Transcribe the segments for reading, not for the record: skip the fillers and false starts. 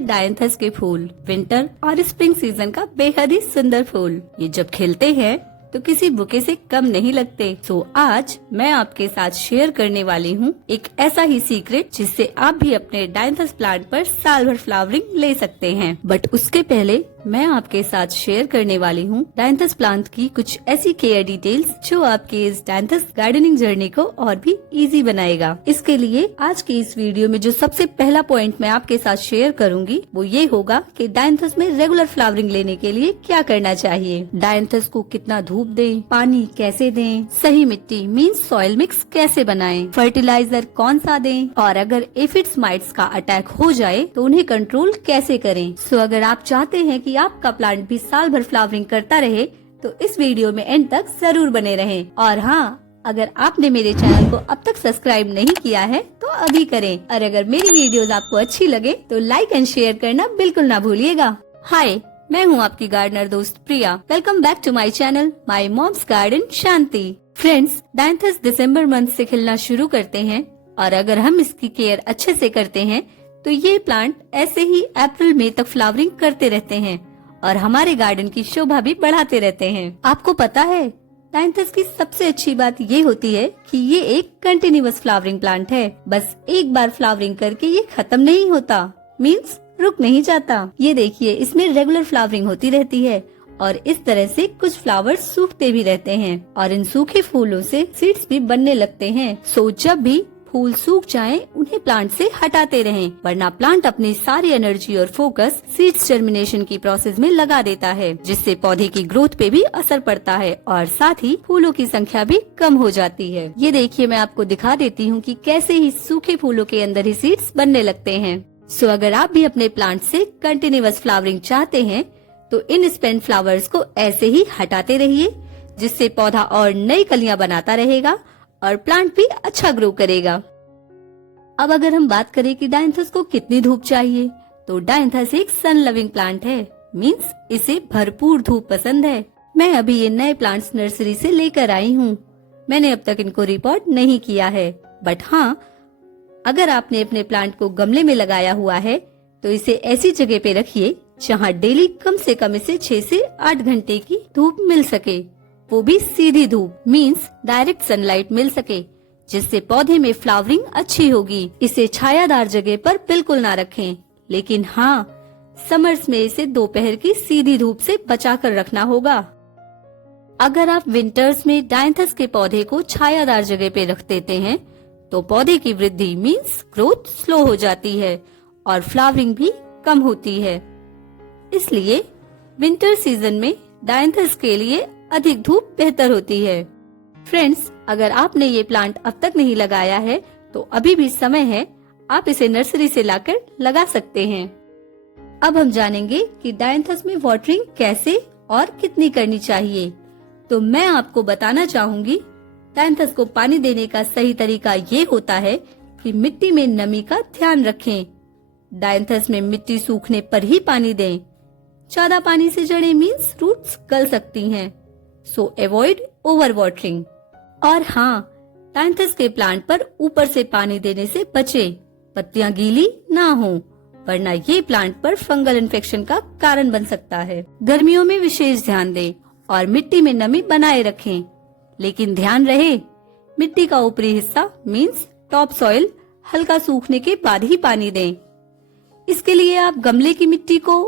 है डायंथस के फूल, विंटर और स्प्रिंग सीजन का बेहद ही सुंदर फूल। ये जब खिलते हैं तो किसी बुके से कम नहीं लगते। तो आज मैं आपके साथ शेयर करने वाली हूँ एक ऐसा ही सीक्रेट जिससे आप भी अपने डायंथस प्लांट पर साल भर फ्लावरिंग ले सकते हैं। बट उसके पहले मैं आपके साथ शेयर करने वाली हूँ डायंथस प्लांट की कुछ ऐसी केयर डिटेल्स जो आपके इस डायंथस गार्डनिंग जर्नी को और भी इजी बनाएगा। इसके लिए आज की इस वीडियो में जो सबसे पहला पॉइंट मैं आपके साथ शेयर करूंगी वो ये होगा कि डायंथस में रेगुलर फ्लावरिंग लेने के लिए क्या करना चाहिए। डायंथस को कितना धूप दें, पानी कैसे दें, सही मिट्टी मींस सॉइल मिक्स कैसे बनाएं, फर्टिलाइजर कौन सा दें और अगर एफिड्स माइट्स का अटैक हो जाए तो उन्हें कंट्रोल कैसे करें। सो अगर आप चाहते हैं कि आपका प्लांट भी साल भर फ्लावरिंग करता रहे तो इस वीडियो में एंड तक जरूर बने रहें। और हाँ, अगर आपने मेरे चैनल को अब तक सब्सक्राइब नहीं किया है तो अभी करें और अगर मेरी वीडियोस आपको अच्छी लगे तो लाइक एंड शेयर करना बिल्कुल ना भूलिएगा। हाय, मैं हूँ आपकी गार्डनर दोस्त Priya. Welcome back to my channel my mom's garden Shanti. Friends, dianthus दिसंबर मंथ से खिलना शुरू करते हैं और अगर हम इसकी केयर अच्छे से करते हैं तो ये प्लांट ऐसे ही अप्रैल मई तक फ्लावरिंग करते रहते हैं और हमारे गार्डन की शोभा भी बढ़ाते रहते हैं। आपको पता है डायंथस की सबसे अच्छी बात ये होती है कि ये एक कंटिन्यूअस फ्लावरिंग प्लांट है। बस एक बार फ्लावरिंग करके ये खत्म नहीं होता, मीन्स रुक नहीं जाता। ये देखिए, इसमें रेगुलर फ्लावरिंग होती रहती है और इस तरह से कुछ फ्लावर्स सूखते भी रहते हैं और इन सूखे फूलों से सीड्स भी बनने लगते हैं। सो जब भी फूल सूख जाएं, उन्हें प्लांट से हटाते रहें, वरना प्लांट अपनी सारी एनर्जी और फोकस सीड्स जर्मिनेशन की प्रोसेस में लगा देता है, जिससे पौधे की ग्रोथ पे भी असर पड़ता है और साथ ही फूलों की संख्या भी कम हो जाती है। ये देखिए, मैं आपको दिखा देती हूँ कि कैसे ही सूखे फूलों के अंदर ही सीड्स बनने लगते हैं। सो अगर आप भी अपने प्लांट से कंटिन्यूअस फ्लावरिंग चाहते हैं तो इन स्पेंट फ्लावर्स को ऐसे ही हटाते रहिए, जिससे पौधा और नई कलियां बनाता रहेगा और प्लांट भी अच्छा ग्रो करेगा। अब अगर हम बात करें कि डायंथस को कितनी धूप चाहिए, तो डायंथस एक सन लविंग प्लांट है, मींस इसे भरपूर धूप पसंद है। मैं अभी ये नए प्लांट्स नर्सरी से लेकर आई हूँ। मैंने अब तक इनको रिपोर्ट नहीं किया है, बट हाँ, अगर आपने अपने प्लांट को गमले में लगाया हुआ है तो इसे ऐसी जगह पे रखिए जहाँ डेली कम से कम इसे 6 से 8 घंटे की धूप मिल सके, वो भी सीधी धूप मींस डायरेक्ट सनलाइट मिल सके, जिससे पौधे में फ्लावरिंग अच्छी होगी। इसे छायादार जगह पर बिल्कुल ना रखें, लेकिन हाँ, समर्स में इसे दोपहर की सीधी धूप से बचाकर रखना होगा। अगर आप विंटर्स में डायंथस के पौधे को छायादार जगह पे रख देते हैं तो पौधे की वृद्धि मींस ग्रोथ स्लो हो जाती है और फ्लावरिंग भी कम होती है। इसलिए विंटर सीजन में डायंथस के लिए अधिक धूप बेहतर होती है। फ्रेंड्स, अगर आपने ये प्लांट अब तक नहीं लगाया है तो अभी भी समय है, आप इसे नर्सरी से लाकर लगा सकते हैं। अब हम जानेंगे कि डायंथस में वाटरिंग कैसे और कितनी करनी चाहिए। तो मैं आपको बताना चाहूंगी, डायंथस को पानी देने का सही तरीका ये होता है कि मिट्टी में नमी का ध्यान रखें। डायंथस में मिट्टी सूखने पर ही पानी दें। ज्यादा पानी से जड़ें मींस रूट्स गल सकती हैं, सो अवॉइड ओवर वाटरिंग। और हाँ, डायंथस के प्लांट पर ऊपर से पानी देने से बचें, पत्तियां गीली ना हो, वरना ये प्लांट पर फंगल इन्फेक्शन का कारण बन सकता है। गर्मियों में विशेष ध्यान दें और मिट्टी में नमी बनाए रखें, लेकिन ध्यान रहे मिट्टी का ऊपरी हिस्सा मींस टॉप सॉइल हल्का सूखने के बाद ही पानी दें। इसके लिए आप गमले की मिट्टी को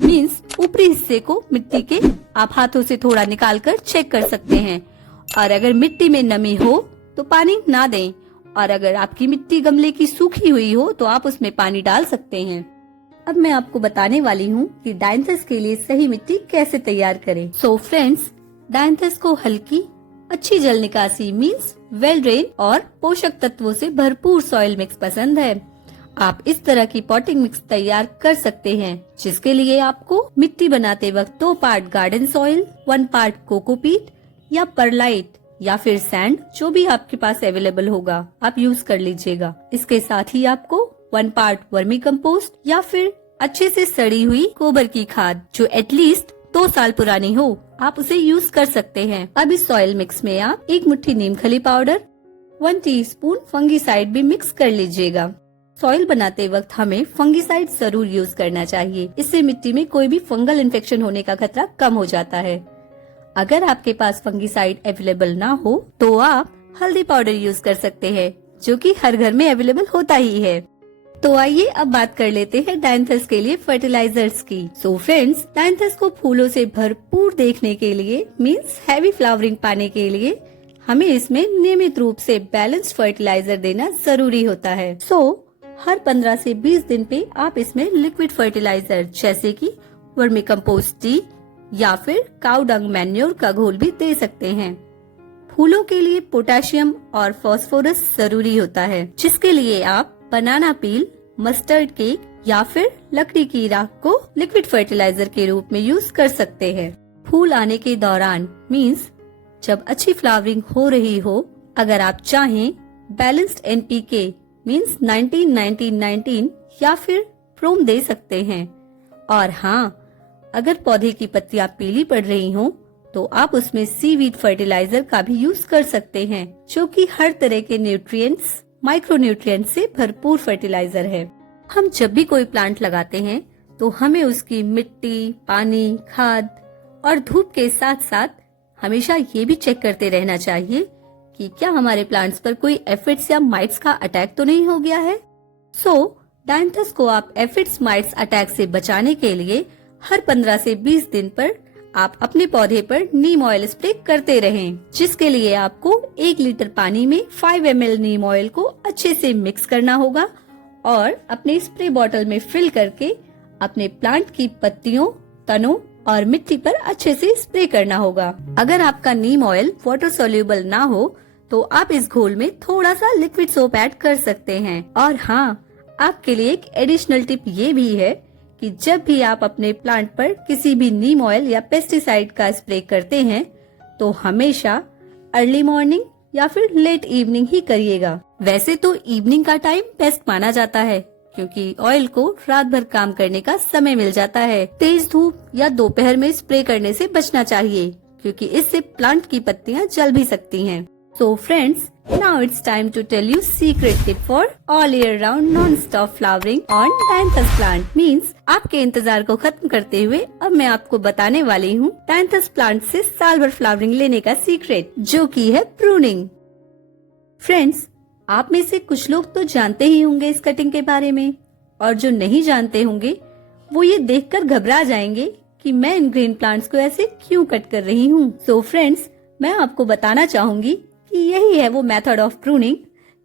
मींस ऊपरी हिस्से को मिट्टी के आप हाथों से थोड़ा निकालकर चेक कर सकते हैं और अगर मिट्टी में नमी हो तो पानी ना दें और अगर आपकी मिट्टी गमले की सूखी हुई हो तो आप उसमें पानी डाल सकते हैं। अब मैं आपको बताने वाली हूँ कि डायंथस के लिए सही मिट्टी कैसे तैयार करें। सो फ्रेंड्स, डायंथस को हल्की अच्छी जल निकासी मींस वेल ड्रेन और पोषक तत्वों से भरपूर सॉइल मिक्स पसंद है। आप इस तरह की पॉटिंग मिक्स तैयार कर सकते हैं, जिसके लिए आपको मिट्टी बनाते वक्त 2 part garden soil, 1 part cocopeat या परलाइट या फिर सैंड, जो भी आपके पास अवेलेबल होगा आप यूज कर लीजिएगा। इसके साथ ही आपको 1 पार्ट वर्मी कंपोस्ट या फिर अच्छे से सड़ी हुई गोबर की खाद जो एटलीस्ट 2 साल पुरानी हो, आप उसे यूज कर सकते हैं। अब इस सॉइल मिक्स में आप 1 मुट्ठी नीम खली पाउडर, 1 टीस्पून फंगीसाइड भी मिक्स कर लीजिएगा। सॉइल बनाते वक्त हमें फंगिसाइड जरूर यूज करना चाहिए। इससे मिट्टी में कोई भी फंगल इन्फेक्शन होने का खतरा कम हो जाता है। अगर आपके पास फंगिसाइड अवेलेबल ना हो तो आप हल्दी पाउडर यूज कर सकते हैं, जो कि हर घर में अवेलेबल होता ही है। तो आइए अब बात कर लेते हैं डायंथस के लिए फर्टिलाइजर्स की। सो फ्रेंड्स, डायंथस को फूलों से भरपूर देखने के लिए मींस हैवी फ्लावरिंग पाने के लिए हमें इसमें नियमित रूप से बैलेंस्ड फर्टिलाइजर देना जरूरी होता है। हर 15 से 20 दिन पे आप इसमें लिक्विड फर्टिलाइजर जैसे कि वर्मी कंपोस्ट टी या फिर काउ डंग मैन्योर का घोल भी दे सकते हैं। फूलों के लिए पोटेशियम और फास्फोरस जरूरी होता है, जिसके लिए आप बनाना पील, मस्टर्ड केक या फिर लकड़ी की राख को लिक्विड फर्टिलाइजर के रूप में यूज कर सकते हैं। फूल आने के दौरान मींस जब अच्छी फ्लावरिंग हो रही हो, अगर आप चाहें बैलेंस्ड एनपीके मींस 19-19-19 या फिर प्रोम दे सकते हैं। और हाँ, अगर पौधे की पत्तियां पीली पड़ रही हों तो आप उसमें सीवीड फर्टिलाइजर का भी यूज कर सकते हैं, जो कि हर तरह के न्यूट्रिएंट्स, माइक्रो न्यूट्रिएंट्स से भरपूर फर्टिलाइजर है। हम जब भी कोई प्लांट लगाते हैं तो हमें उसकी मिट्टी, पानी, खाद और धूप के साथ साथ हमेशा ये भी चेक करते रहना चाहिए कि क्या हमारे प्लांट्स पर कोई एफिड्स या माइट्स का अटैक तो नहीं हो गया है। डायंथस को आप एफिड्स, माइट्स अटैक से बचाने के लिए हर 15 से 20 दिन पर आप अपने पौधे पर नीम ऑयल स्प्रे करते रहें, जिसके लिए आपको 1 लीटर पानी में 5 ml नीम ऑयल को अच्छे से मिक्स करना होगा और अपने स्प्रे बॉटल में फिल करके अपने प्लांट की पत्तियों, तनों और मिट्टी पर अच्छे से स्प्रे करना होगा। अगर आपका नीम ऑयल वाटर सोल्यूबल ना हो तो आप इस घोल में थोड़ा सा लिक्विड सोप ऐड कर सकते हैं। और हाँ, आपके लिए एक एडिशनल टिप ये भी है कि जब भी आप अपने प्लांट पर किसी भी नीम ऑयल या पेस्टिसाइड का स्प्रे करते हैं तो हमेशा अर्ली मॉर्निंग या फिर लेट इवनिंग ही करिएगा। वैसे तो इवनिंग का टाइम बेस्ट माना जाता है, क्योंकि ऑयल को रात भर काम करने का समय मिल जाता है। तेज धूप या दोपहर में स्प्रे करने से बचना चाहिए, क्योंकि इससे प्लांट की पत्तियां जल भी सकती हैं। So friends, now it's time to tell you secret tip for all year round non-stop flowering on Dianthus plant. Means आपके इंतजार को खत्म करते हुए अब मैं आपको बताने वाली हूँ Dianthus plant से साल भर फ्लावरिंग लेने का सीक्रेट, जो की है प्रूनिंग। फ्रेंड्स, आप में से कुछ लोग तो जानते ही होंगे इस कटिंग के बारे में, और जो नहीं जानते होंगे वो ये देखकर घबरा जाएंगे कि मैं इन ग्रीन प्लांट्स को ऐसे क्यों कट कर रही हूँ। So फ्रेंड्स, मैं आपको बताना चाहूंगी कि यही है वो मेथड ऑफ प्रूनिंग,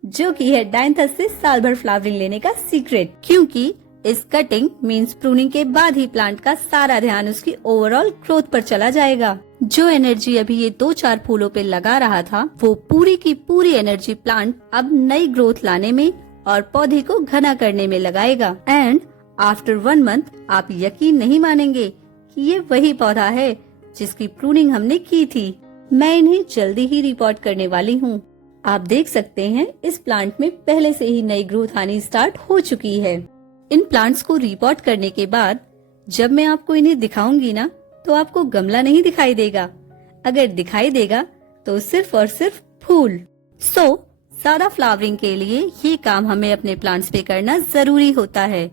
जो की है डायंथस से साल भर फ्लावरिंग लेने का सीक्रेट। क्योंकि इस कटिंग मींस प्रूनिंग के बाद ही प्लांट का सारा ध्यान उसकी ओवरऑल ग्रोथ पर चला जाएगा। जो एनर्जी अभी ये 2-4 फूलों पे लगा रहा था, वो पूरी की पूरी एनर्जी प्लांट अब नई ग्रोथ लाने में और पौधे को घना करने में लगाएगा। एंड आफ्टर 1 मंथ आप यकीन नहीं मानेंगे कि ये वही पौधा है जिसकी प्रूनिंग हमने की थी। मैं इन्हें जल्दी ही रिपोर्ट करने वाली हूँ। आप देख सकते हैं इस प्लांट में पहले से ही नई ग्रोथ आनी स्टार्ट हो चुकी है। इन प्लांट्स को रिपोर्ट करने के बाद जब मैं आपको इन्हें दिखाऊंगी ना, तो आपको गमला नहीं दिखाई देगा। अगर दिखाई देगा तो सिर्फ और सिर्फ फूल। ज्यादा फ्लावरिंग के लिए ये काम हमें अपने प्लांट्स पे करना जरूरी होता है,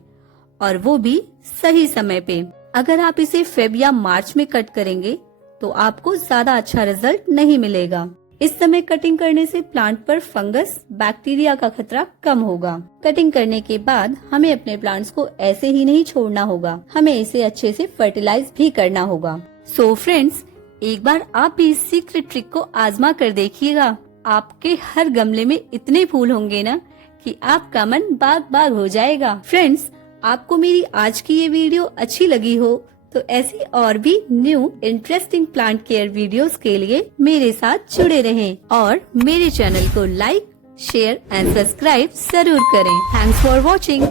और वो भी सही समय पे। अगर आप इसे फेब या मार्च में कट करेंगे तो आपको ज्यादा अच्छा रिजल्ट नहीं मिलेगा। इस समय कटिंग करने से प्लांट पर फंगस, बैक्टीरिया का खतरा कम होगा। कटिंग करने के बाद हमें अपने प्लांट्स को ऐसे ही नहीं छोड़ना होगा, हमें इसे अच्छे से फर्टिलाइज भी करना होगा। सो फ्रेंड्स, एक बार आप भी इस सीक्रेट ट्रिक को आजमा कर देखिएगा। आपके हर गमले में इतने फूल होंगे ना कि आपका मन बाग बाग हो जाएगा। फ्रेंड्स, आपको मेरी आज की ये वीडियो अच्छी लगी हो तो ऐसी और भी new interesting plant care videos के लिए मेरे साथ जुड़े रहें और मेरे चैनल को लाइक, शेयर एंड सब्सक्राइब जरूर करें। Thanks for watching.